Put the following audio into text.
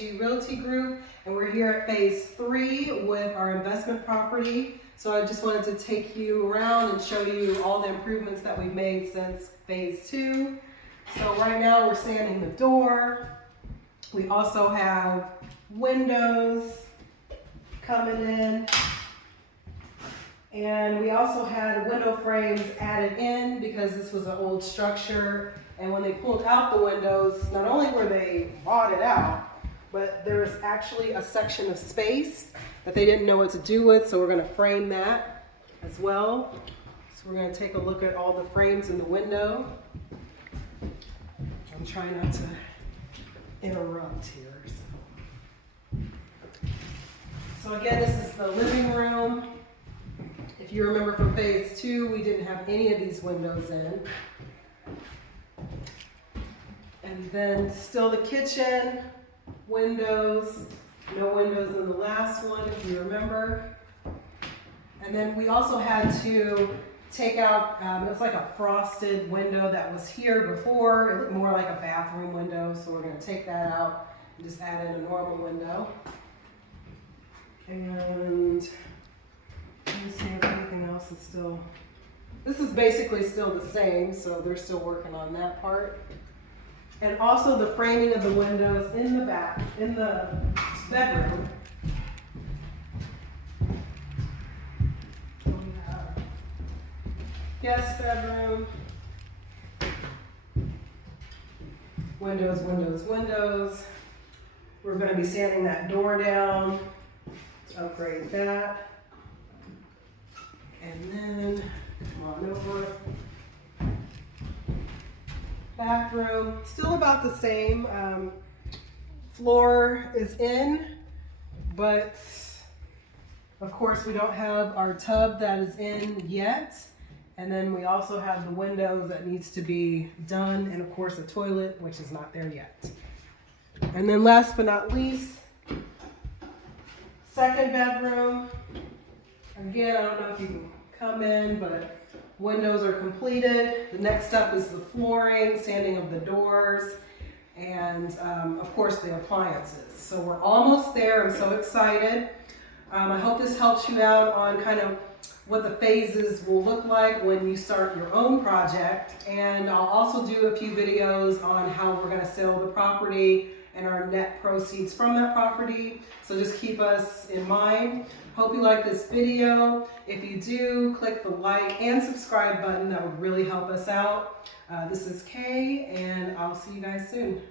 KG Realty Group, and we're here at phase 3 with our investment property. So I just wanted to take you around and show you all the improvements that we've made since phase 2. So right now we're sanding the door. We also have windows coming in. And we also had window frames added in because this was an old structure. And when they pulled out the windows, not only were they rotted out, but there's actually a section of space that they didn't know what to do with. So we're going to frame that as well. So we're going to take a look at all the frames in the window. I'm trying not to interrupt here. So again, this is the living room. If you remember from phase 2, we didn't have any of these windows in. And then still the kitchen, windows, no windows in the last one, if you remember. And then we also had to take out, it was like a frosted window that was here before. It looked more like a bathroom window, so we're going to take that out and just add in a normal window. And let me see if anything else is still, this is basically still the same, so they're still working on that part. And also the framing of the windows in the bedroom. Guest bedroom. Windows, windows, windows. We're going to be sanding that door down to upgrade that. And then, come on over. Bathroom, still about the same. Floor is in, but of course we don't have our tub that is in yet. And then we also have the window that needs to be done, and of course a toilet, which is not there yet. And then last but not least, second bedroom. Again, I don't know if you can come in, but windows are completed. The next step is the flooring, sanding of the doors, and of course the appliances. So we're almost there. I'm so excited. I hope this helps you out on kind of what the phases will look like when you start your own project. And I'll also do a few videos on how we're going to sell the property and our net proceeds from that property. So just keep us in mind. Hope you like this video. If you do, click the like and subscribe button. That would really help us out. This is Kay, and I'll see you guys soon.